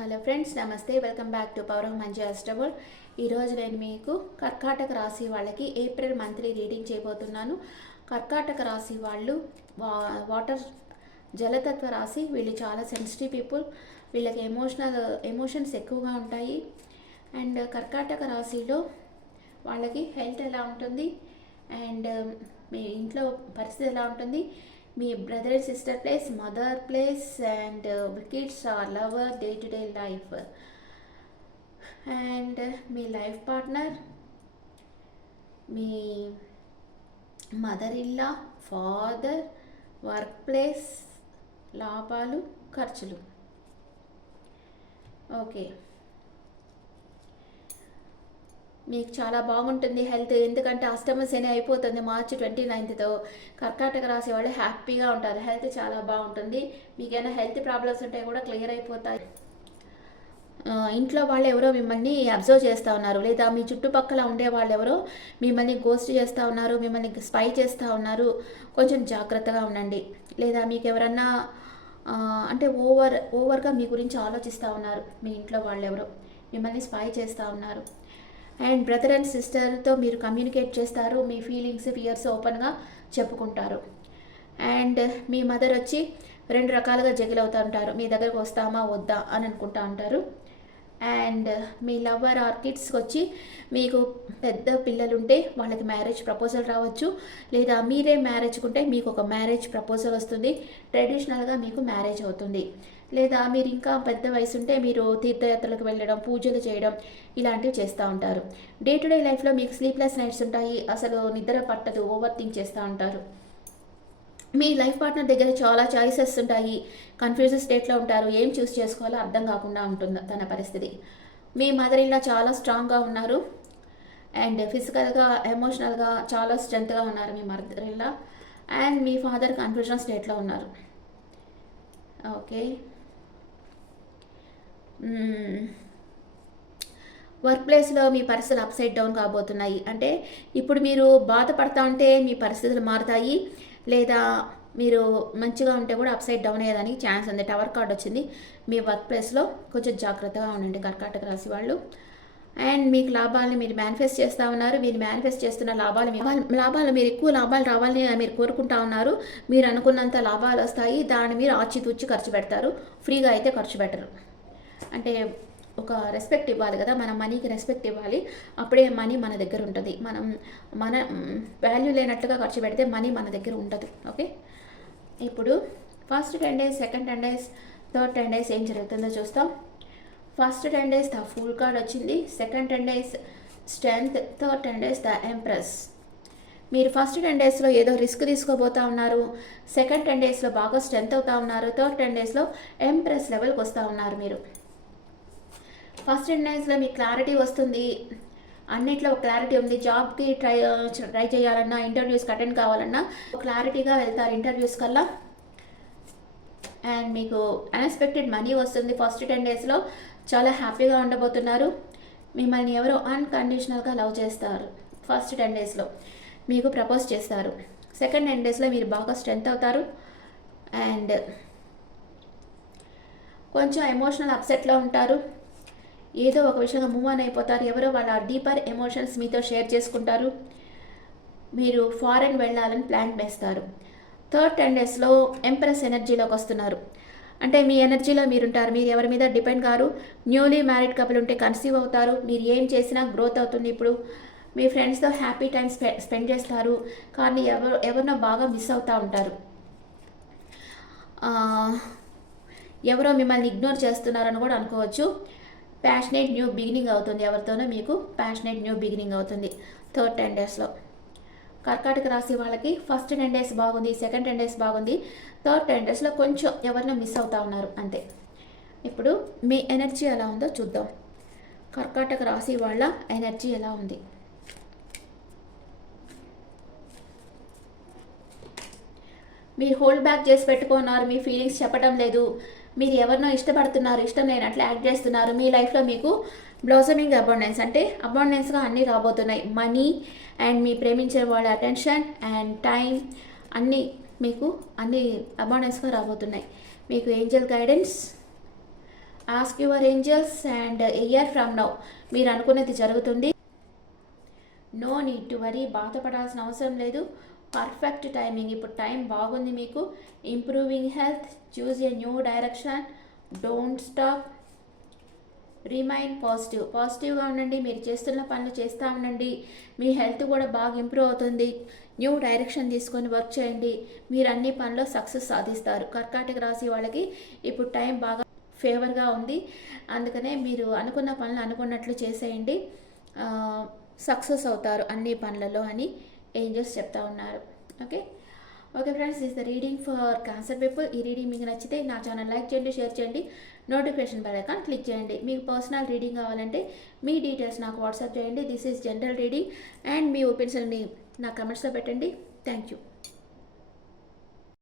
Hello friends, నమస్తే. Welcome back to power of మంచి అస్టబుల్. ఈరోజు నేను మీకు కర్కాటక రాశి వాళ్ళకి ఏప్రిల్ మంత్లీ రీడింగ్ చేయబోతున్నాను. కర్కాటక రాశి వాళ్ళు వాటర్ జలతత్వ రాశి. వీళ్ళు చాలా సెన్సిటివ్ పీపుల్. వీళ్ళకి ఎమోషన్స్ ఎక్కువగా ఉంటాయి. అండ్ కర్కాటక రాశిలో వాళ్ళకి హెల్త్ ఎలా ఉంటుంది అండ్ మీ ఇంట్లో పరిస్థితి ఎలా ఉంటుంది, మీ brother and sister place, mother place and kids or lover, day to day life and మీ లైఫ్ పార్ట్నర్, మీ మదర్ ఇల్లా, ఫాదర్, వర్క్ ప్లేస్, లాభాలు, ఖర్చులు. ఓకే, మీకు చాలా బాగుంటుంది హెల్త్. ఎందుకంటే అష్టమ శని అయిపోతుంది మార్చి 29తో. కర్కాటక రాశి వాళ్ళు హ్యాపీగా ఉంటారు. హెల్త్ చాలా బాగుంటుంది. మీకైనా హెల్త్ ప్రాబ్లమ్స్ ఉంటే కూడా క్లియర్ అయిపోతాయి. ఇంట్లో వాళ్ళు ఎవరో మిమ్మల్ని అబ్జర్వ్ చేస్తూ ఉన్నారు, లేదా మీ చుట్టుపక్కల ఉండే వాళ్ళు ఎవరో మిమ్మల్ని గోస్ట్ చేస్తూ ఉన్నారు, మిమ్మల్ని స్పై చేస్తూ ఉన్నారు. కొంచెం జాగ్రత్తగా ఉండండి. లేదా మీకు ఎవరన్నా అంటే ఓవర్గా మీ గురించి ఆలోచిస్తూ ఉన్నారు. మీ ఇంట్లో వాళ్ళు ఎవరో మిమ్మల్ని స్పై చేస్తూ ఉన్నారు. అండ్ బ్రదర్ అండ్ సిస్టర్తో మీరు కమ్యూనికేట్ చేస్తారు. మీ ఫీలింగ్స్, ఫియర్స్ ఓపెన్గా చెప్పుకుంటారు. అండ్ మీ మదర్ వచ్చి రెండు రకాలుగా జగిల్ అవుతూ ఉంటారు. మీ దగ్గరకు వస్తామా వద్దా అని అనుకుంటా ఉంటారు. అండ్ మీ లవర్ ఆర్ కిడ్స్కి వచ్చి మీకు పెద్ద పిల్లలుంటే వాళ్ళకి మ్యారేజ్ ప్రపోజల్ రావచ్చు, లేదా మీరే మ్యారేజ్కుంటే మీకు ఒక మ్యారేజ్ ప్రపోజల్ వస్తుంది. ట్రెడిషనల్గా మీకు మ్యారేజ్ అవుతుంది. లేదా మీరు ఇంకా పెద్ద వయసు ఉంటే మీరు తీర్థయాత్రలకు వెళ్ళడం, పూజలు చేయడం ఇలాంటివి చేస్తూ ఉంటారు. డే టు డే లైఫ్లో మీకు స్లీప్లెస్ నైట్స్ ఉంటాయి. అసలు నిద్ర పట్టదు, ఓవర్ థింక్ చేస్తూ ఉంటారు. మీ లైఫ్ పార్ట్నర్ దగ్గర చాలా చాయిసెస్ ఉంటాయి. కన్ఫ్యూజన్ స్టేట్లో ఉంటారు. ఏం చూస్ చేసుకోవాలో అర్థం కాకుండా ఉంటుంది తన పరిస్థితి. మీ మదర్ ఇల్లా చాలా స్ట్రాంగ్గా ఉన్నారు. అండ్ ఫిజికల్గా, ఎమోషనల్గా చాలా స్ట్రెంత్గా ఉన్నారు మీ మదర్ ఇల్లా. అండ్ మీ ఫాదర్ కన్ఫ్యూజన్ స్టేట్లో ఉన్నారు. ఓకే, వర్క్ ప్లేస్లో మీ పరిస్థితులు అప్సైడ్ డౌన్ కాబోతున్నాయి. అంటే ఇప్పుడు మీరు బాధపడతా ఉంటే మీ పరిస్థితులు మారుతాయి, లేదా మీరు మంచిగా ఉంటే కూడా అప్సైడ్ డౌన్ అయ్యేదానికి ఛాన్స్ ఉంది. టవర్ కార్డ్ వచ్చింది. మీ వర్క్ ప్లేస్లో కొంచెం జాగ్రత్తగా ఉండండి కర్కాటక రాశి వాళ్ళు. అండ్ మీకు లాభాలని మీరు మేనిఫెస్ట్ చేస్తూ ఉన్నారు. మీరు మేనిఫెస్ట్ చేస్తున్న లాభాలు మీరు ఎక్కువ లాభాలు రావాలని మీరు కోరుకుంటా ఉన్నారు. మీరు అనుకున్నంత లాభాలు వస్తాయి. దాన్ని మీరు ఆచితూచి ఖర్చు పెడతారు. ఫ్రీగా అయితే ఖర్చు పెట్టరు. అంటే ఒక రెస్పెక్ట్ ఇవ్వాలి కదా, మన మనీకి రెస్పెక్ట్ ఇవ్వాలి. అప్పుడే మనీ మన దగ్గర ఉంటుంది. మన వాల్యూ లేనట్టుగా ఖర్చు పెడితే మనీ మన దగ్గర ఉండదు. ఓకే, ఇప్పుడు first 10 days, second 10 days, third 10 days ఏం జరుగుతుందో చూస్తాం. First 10 days the fool card వచ్చింది. Second 10 days strength, third 10 days the empress. మీరు ఫస్ట్ 10 daysలో ఏదో రిస్క్ తీసుకోబోతూ ఉన్నారు. సెకండ్ 10 daysలో బాగా స్ట్రెంత్ అవుతూ ఉన్నారు. థర్డ్ 10 daysలో ఎంప్రెస్ లెవెల్కి వస్తూ ఉన్నారు. మీరు ఫస్ట్ 10 daysలో మీకు క్లారిటీ వస్తుంది. అన్నిట్లో క్లారిటీ ఉంది. జాబ్కి ట్రై చేయాలన్నా, ఇంటర్వ్యూస్కి అటెండ్ కావాలన్నా క్లారిటీగా వెళ్తారు ఇంటర్వ్యూస్ కల్లా. అండ్ మీకు అన్ఎక్స్పెక్టెడ్ మనీ వస్తుంది. ఫస్ట్ 10 daysలో చాలా హ్యాపీగా ఉండబోతున్నారు. మిమ్మల్ని ఎవరో అన్కండిషనల్గా లవ్ చేస్తారు. ఫస్ట్ 10 daysలో మీకు ప్రపోజ్ చేస్తారు. సెకండ్ 10 daysలో మీరు బాగా స్ట్రెంత్ అవుతారు. అండ్ కొంచెం ఎమోషనల్ అప్సెట్లో ఉంటారు. ఏదో ఒక విషయంగా మూవ్ ఆన్ అయిపోతారు. ఎవరో వాళ్ళ డీపర్ ఎమోషన్స్ మీతో షేర్ చేసుకుంటారు. మీరు ఫారెన్ వెళ్ళాలని ప్లాన్ వేస్తారు. థర్డ్ 10 daysలో ఎంప్రెస్ ఎనర్జీలోకి వస్తున్నారు. అంటే మీ ఎనర్జీలో మీరుంటారు. మీరు ఎవరి మీద depend car. Newly married couple ఉంటే కన్సీవ్ అవుతారు. మీరు ఏం చేసినా గ్రోత్ అవుతుంది. ఇప్పుడు మీ ఫ్రెండ్స్తో హ్యాపీ టైం స్పెండ్ చేస్తారు. కానీ ఎవరినో బాగా మిస్ అవుతూ ఉంటారు. ఎవరో మిమ్మల్ని ఇగ్నోర్ చేస్తున్నారని కూడా అనుకోవచ్చు. ప్యాషనేట్ న్యూ బిగినింగ్ అవుతుంది. ఎవరితోనో మీకు ప్యాషనేట్ న్యూ బిగినింగ్ అవుతుంది థర్డ్ 10 daysలో. కర్కాటక రాశి వాళ్ళకి ఫస్ట్ 10 days బాగుంది, సెకండ్ 10 days బాగుంది. థర్డ్ 10 daysలో కొంచెం ఎవరినో మిస్ అవుతూ ఉన్నారు అంతే. ఇప్పుడు మీ ఎనర్జీ ఎలా ఉందో చూద్దాం. కర్కాటక రాశి వాళ్ళ ఎనర్జీ ఎలా ఉంది. మీరు హోల్డ్ బ్యాక్ చేసి పెట్టుకున్నారు. మీ ఫీలింగ్స్ చెప్పడం లేదు. మీరు ఎవరినో ఇష్టపడుతున్నారు, ఇష్టం లేనట్లు యాక్ట్ చేస్తున్నారు. మీ లైఫ్లో మీకు బ్లాసమింగ్ అబాండెన్స్, అంటే అబాండెన్స్గా అన్నీ రాబోతున్నాయి. మనీ అండ్ మీ ప్రేమించే వాళ్ళ అటెన్షన్ అండ్ టైం అన్నీ మీకు అన్నీ అబాండెన్స్గా రాబోతున్నాయి. మీకు Angel guidance ask your angels and year from now మీరు అనుకున్నది జరుగుతుంది. నో నీడ్ టు వరీ, బాధపడాల్సిన అవసరం లేదు. పర్ఫెక్ట్ టైమింగ్, ఇప్పుడు టైం బాగుంది మీకు. Improving health, choose a new direction, don't stop, remain positive. పాజిటివ్గా ఉండండి, మీరు చేస్తున్న పనులు చేస్తూ ఉండండి, మీ హెల్త్ కూడా బాగా ఇంప్రూవ్ అవుతుంది. న్యూ డైరెక్షన్ తీసుకొని వర్క్ చేయండి, మీరు అన్ని పనుల్లో సక్సెస్ సాధిస్తారు. కర్కాటక రాశి వాళ్ళకి ఇప్పుడు టైం బాగా ఫేవర్గా ఉంది, అందుకనే మీరు అనుకున్న పనులు అనుకున్నట్లు చేసేయండి, సక్సెస్ అవుతారు అన్ని పనులలో అని ఏంజల్స్ చెప్తా ఉన్నారు. Okay okay friends, this the reading for cancer people. ఈ రీడింగ్ మీకు నచ్చితే నా ఛానల్ లైక్ చేయండి, షేర్ చేయండి, నోటిఫికేషన్ బెల్ ఐకాన్ క్లిక్ చేయండి. మీకు పర్సనల్ రీడింగ్ కావాలంటే మీ డీటెయిల్స్ నాకు వాట్సాప్ చేయండి. This is general reading and మీ ఒపీనియన్ని నా కమెంట్స్లో పెట్టండి. Thank you.